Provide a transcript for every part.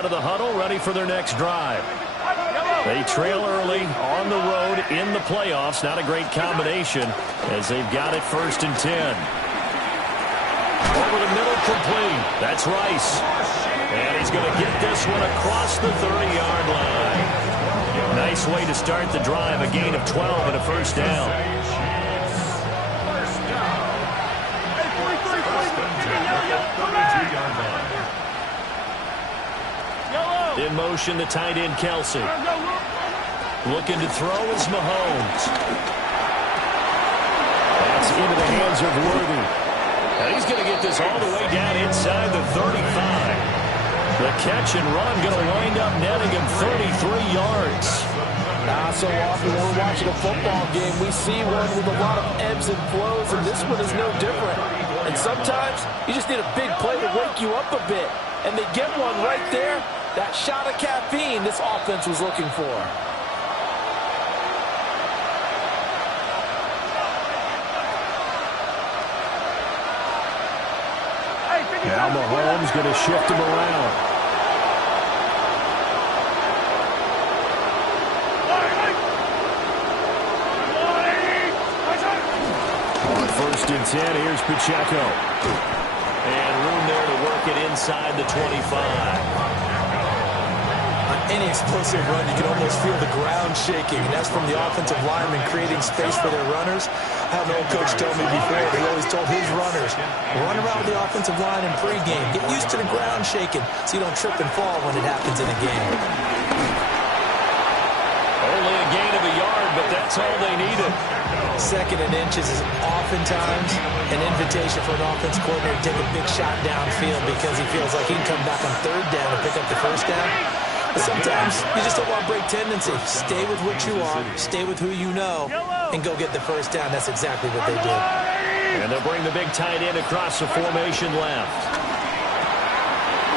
out of the huddle, ready for their next drive. They trail early on the road in the playoffs. Not a great combination as they've got it 1st and 10. Over the middle, complete. That's Rice. And he's going to get this one across the 30-yard line. Nice way to start the drive. A gain of 12 and a 1st down. In motion, the tight end, Kelsey. Looking to throw is Mahomes. That's into the hands of Worthy. And he's going to get this all the way down inside the 35. The catch and run going to wind up netting him 33 yards. So often when we're watching a football game, we see one with a lot of ebbs and flows, and this one is no different. And sometimes you just need a big play to wake you up a bit. And they get one right there. That shot of caffeine this offense was looking for. Now Mahomes going to shift him around. On 1st and 10, here's Pacheco. And room there to work it inside the 25. Any explosive run, you can almost feel the ground shaking, and that's from the offensive linemen creating space for their runners. I have an old coach told me before, he always told his runners, run around with the offensive line in pregame. Get used to the ground shaking so you don't trip and fall when it happens in a game. Only a gain of a yard, but that's all they needed. 2nd and inches is oftentimes an invitation for an offense coordinator to take a big shot downfield because he feels like he can come back on 3rd down and pick up the 1st down. But sometimes you just don't want to break tendency. Stay with what you are, stay with who you know, and go get the 1st down. That's exactly what they did. And they'll bring the big tight end across the formation left.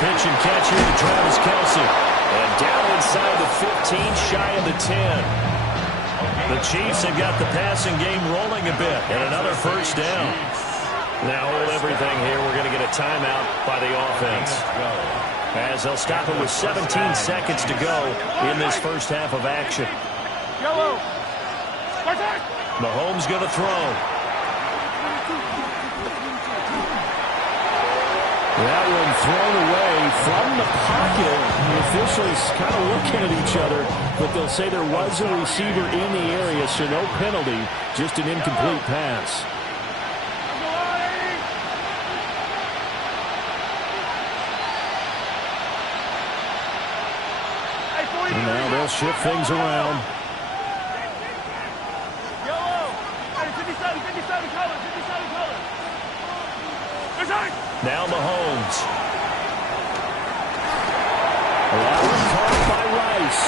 Pitch and catch here to Travis Kelce. And down inside the 15, shy of the 10. The Chiefs have got the passing game rolling a bit. And another 1st down. Now hold everything here. We're going to get a timeout by the offense, as they'll stop it with 17 seconds to go in this 1st half of action. Mahomes going to throw. That one thrown away from the pocket. The officials kind of looking at each other, but they'll say there was a receiver in the area, so no penalty, just an incomplete pass. And now they'll shift things around. Now Mahomes. That one caught by Rice.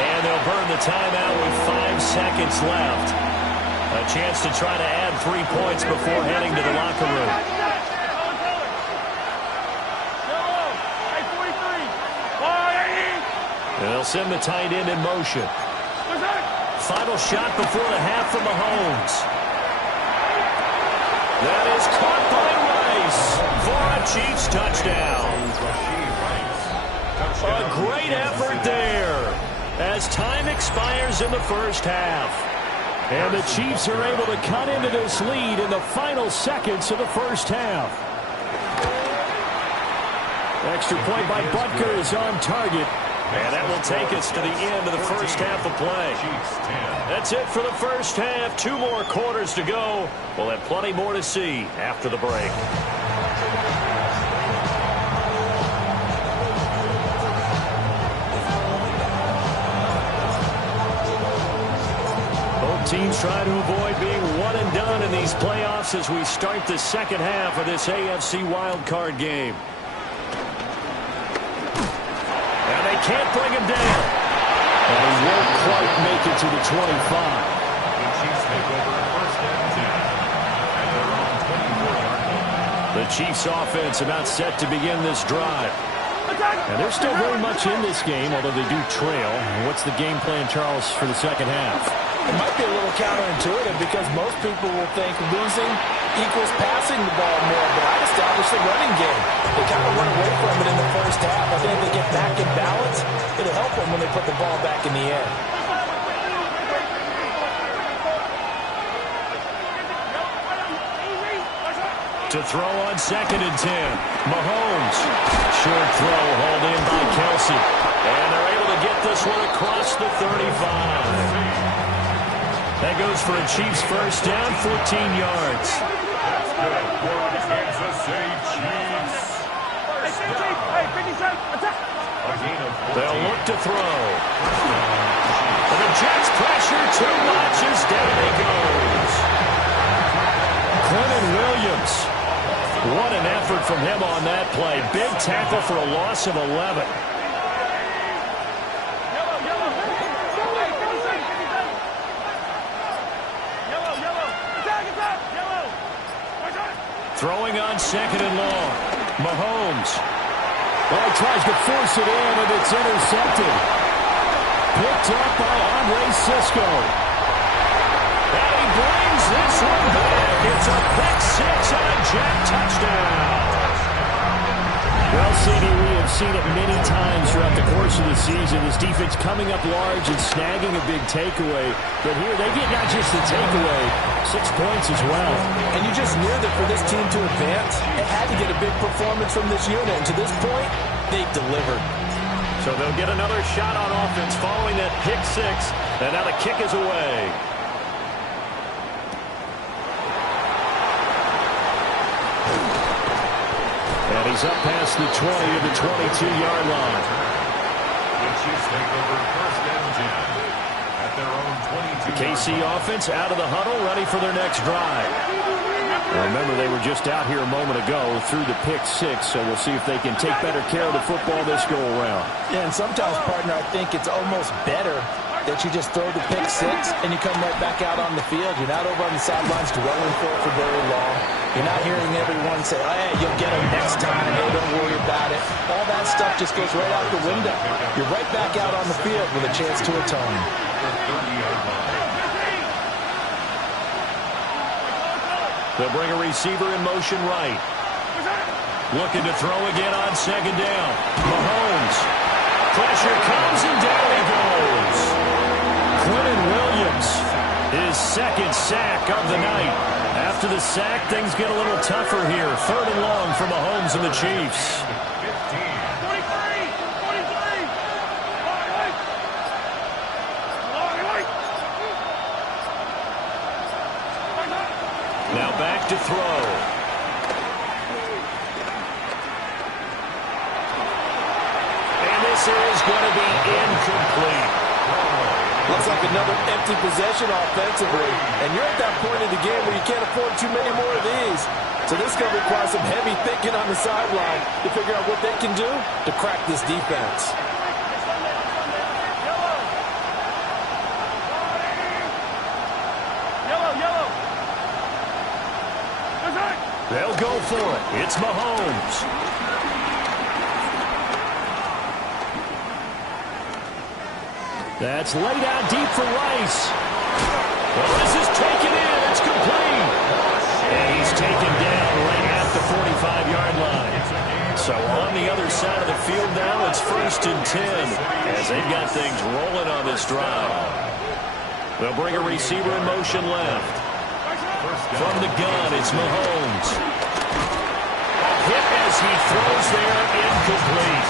And they'll burn the timeout with 5 seconds left. A chance to try to add 3 points before heading to the locker room. And they'll send the tight end in motion. Final shot before the half from Mahomes. That is caught by Rice for a Chiefs touchdown. A great effort there as time expires in the 1st half. And the Chiefs are able to cut into this lead in the final seconds of the 1st half. Extra point by Butker is on target. And that will take us to the end of the 1st half of play. That's it for the 1st half. 2 more quarters to go. We'll have plenty more to see after the break. Both teams try to avoid being one and done in these playoffs as we start the 2nd half of this AFC wildcard game. Can't bring him down. And he won't quite make it to the 25. The Chiefs offense about set to begin this drive. And they're still very much in this game, although they do trail. What's the game plan, Charles, for the 2nd half? It might be a little counterintuitive because most people will think losing equals passing the ball more, but I'd establish the running game. They kind of went away from it in the first half. I think if they get back in balance, it'll help them when they put the ball back in the air. To throw on 2nd and 10. Mahomes. Short throw hauled in by Kelsey. And they're able to get this one across the 35. That goes for a Chiefs first down, 14 yards. They'll look to throw. And the Jets pressure too much as down he goes. Quentin Williams. What an effort from him on that play. Big tackle for a loss of 11. Throwing on 2nd and long. Mahomes. Well, he tries to force it in, and it's intercepted. Picked up by Andre Cisco. And he brings this one back. It's a pick 6 on a Jet touchdown. Well, CD, we have seen it many times throughout the course of the season. This defense coming up large and snagging a big takeaway. But here they get not just the takeaway, 6 points as well. And you just knew that for this team to advance, it had to get a big performance from this unit. And to this point, they've delivered. So they'll get another shot on offense following that pick 6. And now the kick is away. And he's up past the 20 to the 22-yard line. The Chiefs take over 1st and 10 at their own 22. The KC offense out of the huddle, ready for their next drive. Now remember, they were just out here a moment ago through the pick 6, so we'll see if they can take better care of the football this go-around. Yeah, and sometimes, partner, I think it's almost better that you just throw the pick 6 and you come right back out on the field. You're not over on the sidelines dwelling for very long. You're not hearing everyone say, oh, hey, you'll get them next time. Hey, don't worry about it. All that stuff just goes right out the window. You're right back out on the field with a chance to atone. They'll bring a receiver in motion right. Looking to throw again on 2nd down. Mahomes. Pressure comes and down he goes. Quentin Williams, his 2nd sack of the night. After the sack, things get a little tougher here. 3rd and long for Mahomes and the Chiefs. Now back to throw. And this is going to be incomplete. Looks like another empty possession offensively. And you're at that point in the game where you can't afford too many more of these. So this is going to require some heavy thinking on the sideline to figure out what they can do to crack this defense. They'll go for it. It's Mahomes. That's laid out deep for Rice. Well, this is taken in. It's complete. And he's taken down right at the 45-yard line. So on the other side of the field now, it's 1st and 10 as they've got things rolling on this drive. They'll bring a receiver in motion left. From the gun, it's Mahomes. Hit as he throws there, incomplete.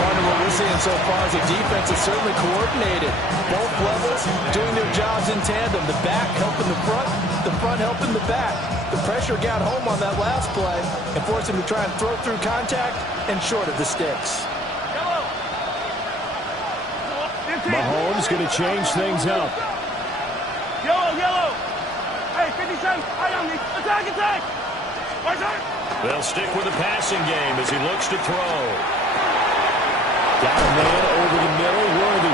What we're seeing so far is the defense is certainly coordinated. Both levels doing their jobs in tandem. The back helping the front helping the back. The pressure got home on that last play and forced him to try and throw through contact and short of the sticks. Mahomes going to change things up. Yellow. Hey, 50 cents. Attack. They'll stick with the passing game as he looks to throw. Got a man over the middle, Worthy.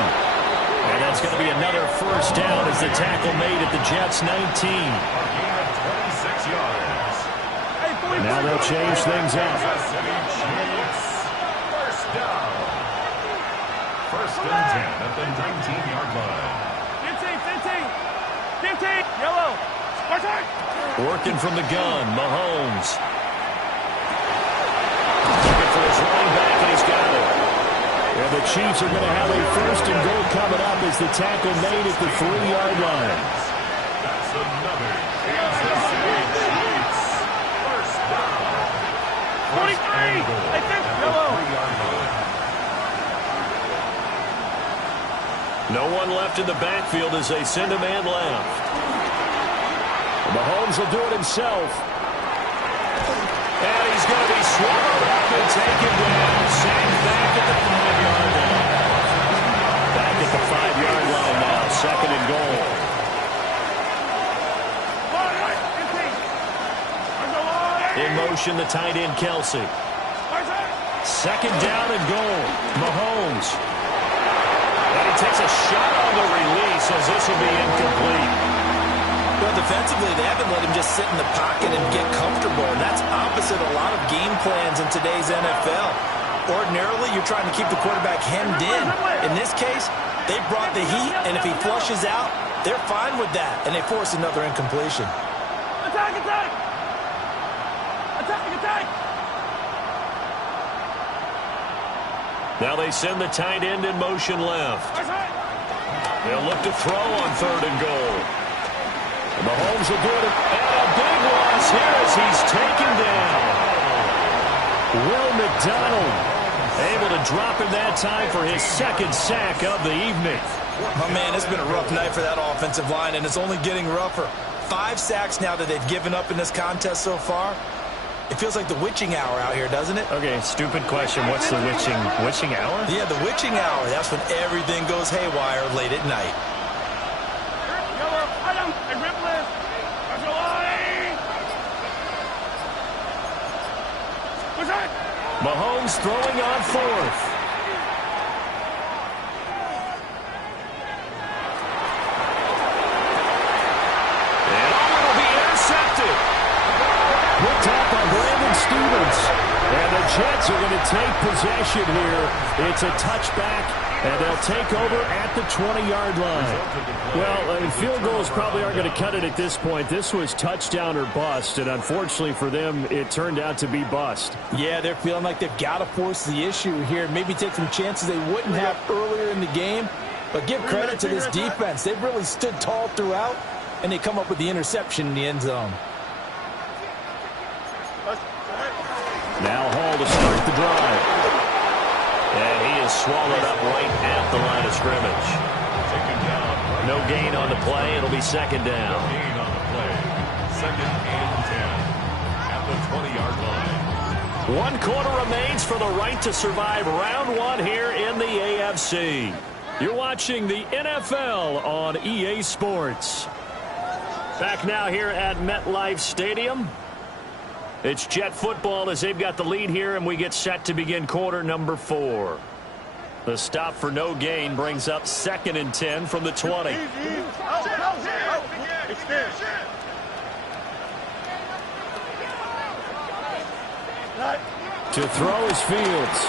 And that's going to be another first down as the tackle made at the Jets' 19. Now they'll change things up. First down. 1st and 10 at the 19-yard line. 15. Yellow. Working from the gun, Mahomes. Looking for his running back, and he's got it. And the Chiefs are going to have a first and goal coming up as the tackle made at the 3-yard line. That's another Kansas City Chiefs first down. 43! I think yellow. 3-yard line. No one left in the backfield as they send a man left. Mahomes will do it himself. And he's going to be swallowed up and taken down. Sacked back at the 5-yard line. Back at the 5-yard line now. Second and goal. In motion, the tight end, Kelsey. Second down and goal. Mahomes. And he takes a shot on the release as this will be incomplete. Well, defensively, they haven't let him just sit in the pocket and get comfortable, and that's opposite a lot of game plans in today's NFL. Ordinarily, you're trying to keep the quarterback hemmed in. In this case, they brought the heat, and if he flushes out, they're fine with that, and they force another incompletion. Attack, attack! Attack, attack! Now they send the tight end in motion left. They'll look to throw on third and goal. And Mahomes will do it. And a big loss here as he's taken down. Will McDonald able to drop him that time for his second sack of the evening. Oh, man, it's been a rough night for that offensive line, and it's only getting rougher. 5 sacks now that they've given up in this contest so far. It feels like the witching hour out here, doesn't it? Okay, stupid question. What's the witching hour? Yeah, the witching hour. That's when everything goes haywire late at night. Mahomes throwing on fourth. And will be intercepted. picked up by Brandon Stevens. And the Jets are going to take possession here. It's a touchback, and they'll take over at the 20-yard line. Well, field goals probably aren't going to cut it at this point. This was touchdown or bust, and unfortunately for them, it turned out to be bust. Yeah, they're feeling like they've got to force the issue here. Maybe take some chances they wouldn't have earlier in the game. But give credit to this defense. They've really stood tall throughout, and they come up with the interception in the end zone. Now Hall to start the drive. And he is swallowed up right at the line of scrimmage. Taken down. No gain on the play. It'll be second down. Gain on the play. Second and 10 at the 20-yard line. 1 quarter remains for the right to survive round 1 here in the AFC. You're watching the NFL on EA Sports. Back now here at MetLife Stadium. It's Jet football as they've got the lead here, and we get set to begin quarter number 4. The stop for no gain brings up second and 10 from the 20. To throw is Fields.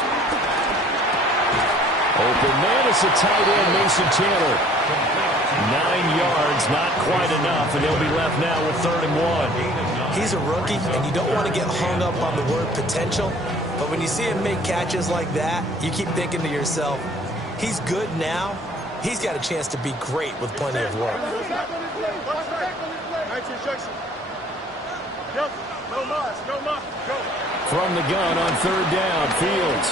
Open man is the tight end, Mason Taylor. 9 yards, not quite enough, and he'll be left now with 3rd and 1. He's a rookie, and you don't want to get hung up on the word potential. But when you see him make catches like that, you keep thinking to yourself, he's good now. He's got a chance to be great with plenty of work. From the gun on 3rd down, Fields.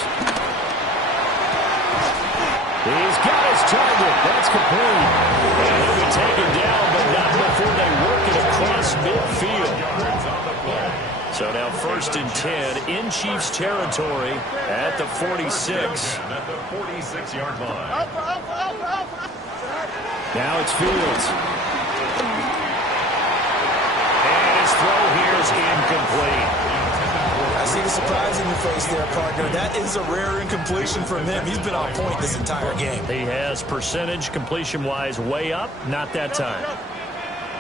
He's got his target. That's complete. And he'll be taken down, but not before they work it across midfield. So now 1st and 10 in Chiefs territory at the 46. At the 46-yard line. Now it's Fields. And his throw here is incomplete. I see the surprise in your face there, partner. That is a rare incompletion from him. He's been on point this entire game. He has percentage completion-wise way up. Not that time.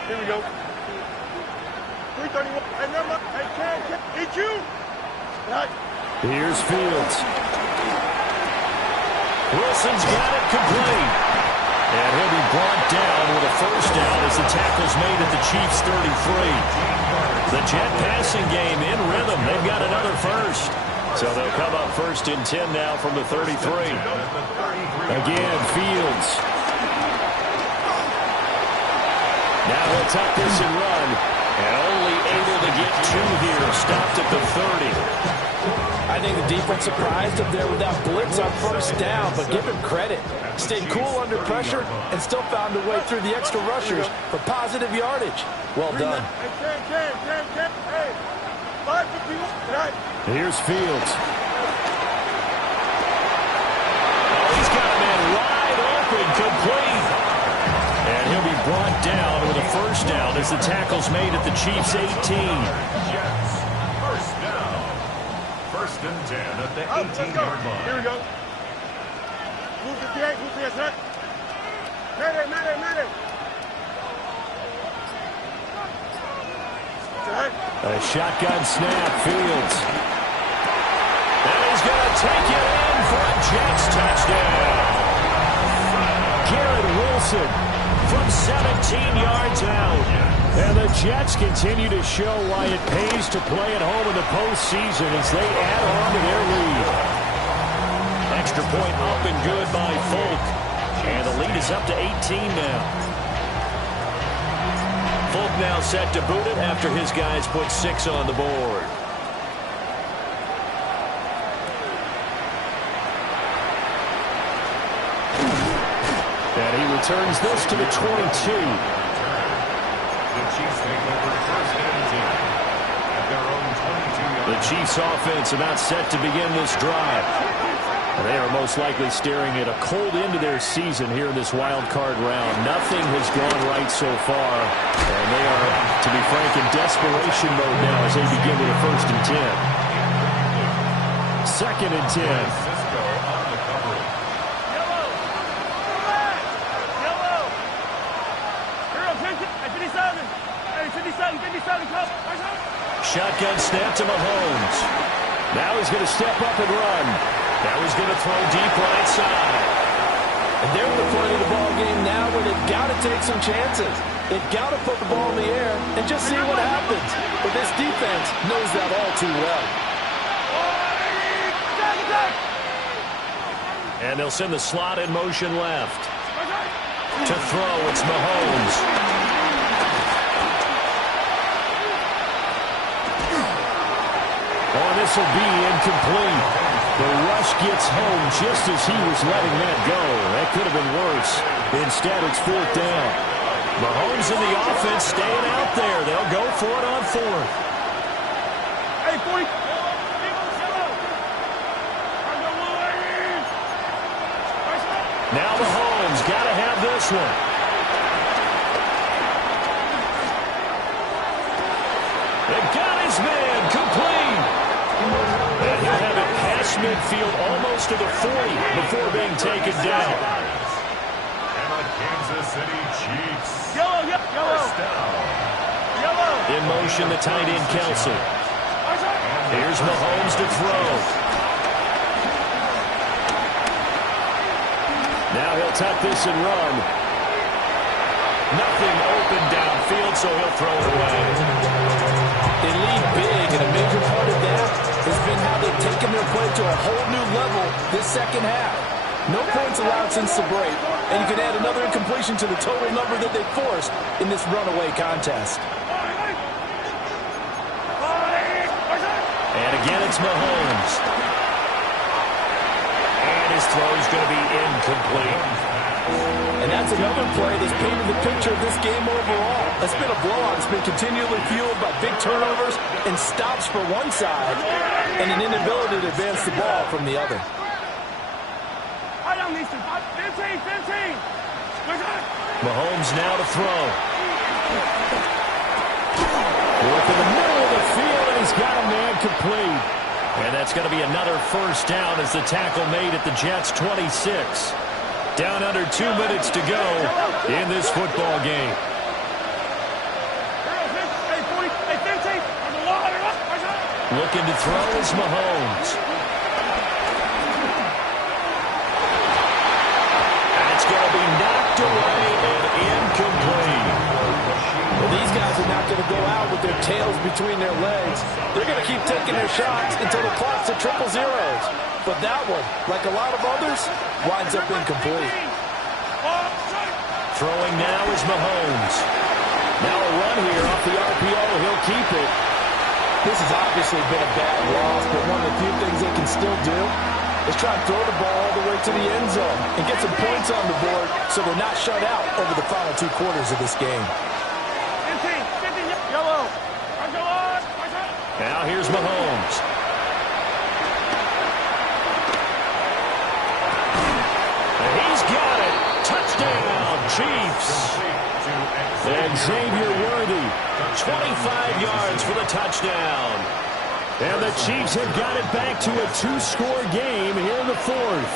Here we go. 331. Hey, number. Hey, can. Eat you. Right. Here's Fields. Wilson's got it complete. And he'll be brought down with a first down as the tackle's made at the Chiefs' 33. The Jet passing game in rhythm. They've got another first. So they'll come up first and 10 now from the 33. Again, Fields. Now he'll tuck this and run. And only able to get 2 here. Stopped at the 30. I think the defense surprised him there with that blitz on first down, but give him credit. Stayed cool under pressure and still found a way through the extra rushers for positive yardage. Well done. Here's Fields. Oh, he's got a man wide open, complete. And he'll be brought down with a first down as the tackle's made at the Chiefs' 18. Jets. First down. First and 10 at the 18-yard line. Here we go. Move the gate, move the set. Medic. A shotgun snap, Fields. And he's going to take it in for a Jets touchdown. Garrett Wilson from 17 yards out. And the Jets continue to show why it pays to play at home in the postseason as they add on to their lead. Extra point up and good by Folk. And the lead is up to 18 now. Folk now set to boot it after his guys put 6 on the board. And he returns this to the 22. The Chiefs take over first and 10 at their own 22-yard line. The Chiefs offense about set to begin this drive. They are most likely staring at a cold end to their season here in this wild card round. Nothing has gone right so far. And they are, to be frank, in desperation mode now as they begin with a first and 10. Second and 10. Cisco on the coverage. Yellow. Here, 57. Hey, 57, come. Shotgun snap to Mahomes. Now he's going to step up and run. Now he's going to throw deep right side. And they're at the point of the ball game now where they've got to take some chances. They've got to put the ball in the air and just see what happens. But this defense knows that all too well. And they'll send the slot in motion left. To throw, it's Mahomes. Oh, this will be incomplete. The rush gets home just as he was letting that go. That could have been worse. Instead, it's fourth down. Mahomes and the offense staying out there. They'll go for it on fourth. Hey, 40. Now Mahomes got to have this one. They've got his man complete. And he'll have it past midfield almost to the 40 before being taken down. And the Kansas City Chiefs. Yellow. First down. In motion, the tight end, Kelsey. Here's Mahomes to throw. Now he'll tuck this and run. Nothing open downfield, so he'll throw it away. They lead big, and a major part of that has been how they've taken their play to a whole new level this second half. No points allowed since the break, and you can add another incompletion to the total number that they forced in this runaway contest. And again, it's Mahomes. And his throw is going to be incomplete. And that's another play that's painted the picture of this game overall. It's been a blowout. It's been continually fueled by big turnovers and stops for one side and an inability to advance the ball from the other. I don't need to. 15. Mahomes now to throw. Work in the middle of the field, and he's got a man complete. And that's going to be another first down as the tackle made at the Jets' 26. Down under 2 minutes to go in this football game. Looking to throw is Mahomes. And it's going to be knocked their tails between their legs. They're going to keep taking their shots until the clock's at triple zeros. But that one, like a lot of others, winds up incomplete. Throwing now is Mahomes. Now a run here off the RPO. He'll keep it. This has obviously been a bad loss, but one of the few things they can still do is try and throw the ball all the way to the end zone and get some points on the board so they're not shut out over the final 2 quarters of this game. Now here's Mahomes. And he's got it. Touchdown, Chiefs. And Xavier Worthy, 25 yards for the touchdown. And the Chiefs have got it back to a 2-score game here in the 4th.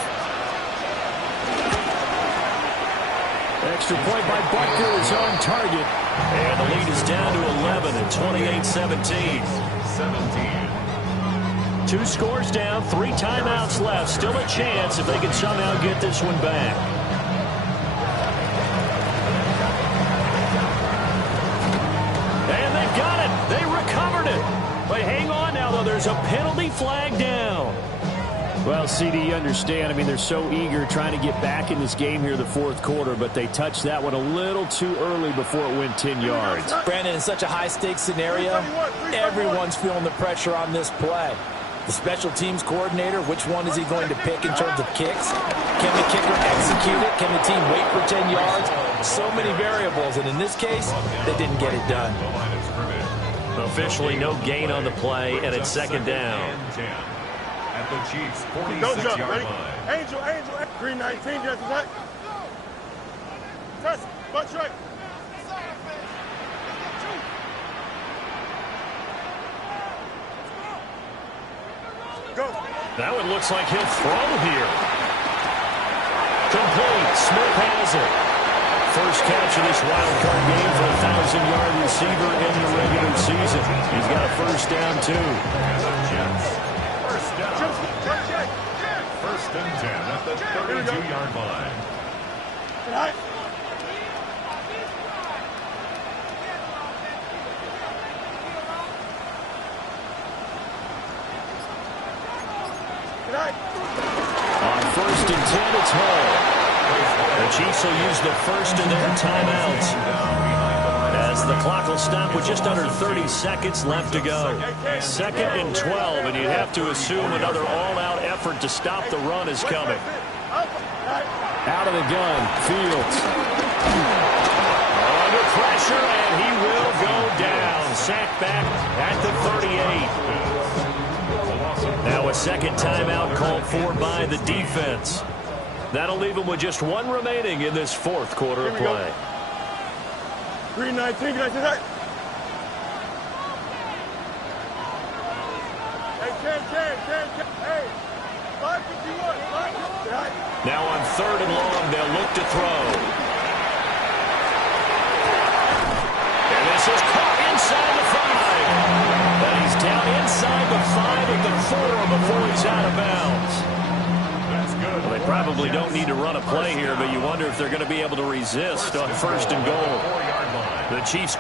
Extra point by Butker is on target. And the lead is down to 11 at 28-17. 2 scores down, 3 timeouts left. Still a chance if they can somehow get this one back. And they've got it. They recovered it. But hang on now, though. There's a penalty flag down. Well, CD, you understand. I mean, they're so eager trying to get back in this game here the 4th quarter, but they touched that one a little too early before it went 10 yards. Brandon, in such a high-stakes scenario, everyone's feeling the pressure on this play. The special teams coordinator, which one is he going to pick in terms of kicks? Can the kicker execute it? Can the team wait for 10 yards? So many variables, and in this case, they didn't get it done. Officially no gain on the play, and it's 2nd down. At the Chiefs' 46-yard line. Angel, green 19, just right. Press, butt right. Go. That one looks like he'll throw here. Complete. Smith has it. First catch of this wild card game for a 1,000-yard receiver in the regular season. He's got a first down, too. First and 10 at the 32-yard line. On first and 10, it's Hall. The Chiefs will use the first of their timeouts as the clock will stop with just under 30 seconds left to go. 2nd and 12, and you'd have to assume another all-out effort to stop the run is coming. Out of the gun, Fields. Under pressure, and he will go down. Sacked back at the 38. Now a second timeout called for by the defense. That'll leave him with just 1 remaining in this 4th quarter of play. Green 19, can I see that? Hey, Ken. Hey, 551. Now on 3rd and long, they'll look to throw. And this is caught inside the 5. And he's down inside the 5 at the 4 before he's out of bounds. Well, they probably don't need to run a play here, but you wonder if they're going to be able to resist on 1st and goal. The Chiefs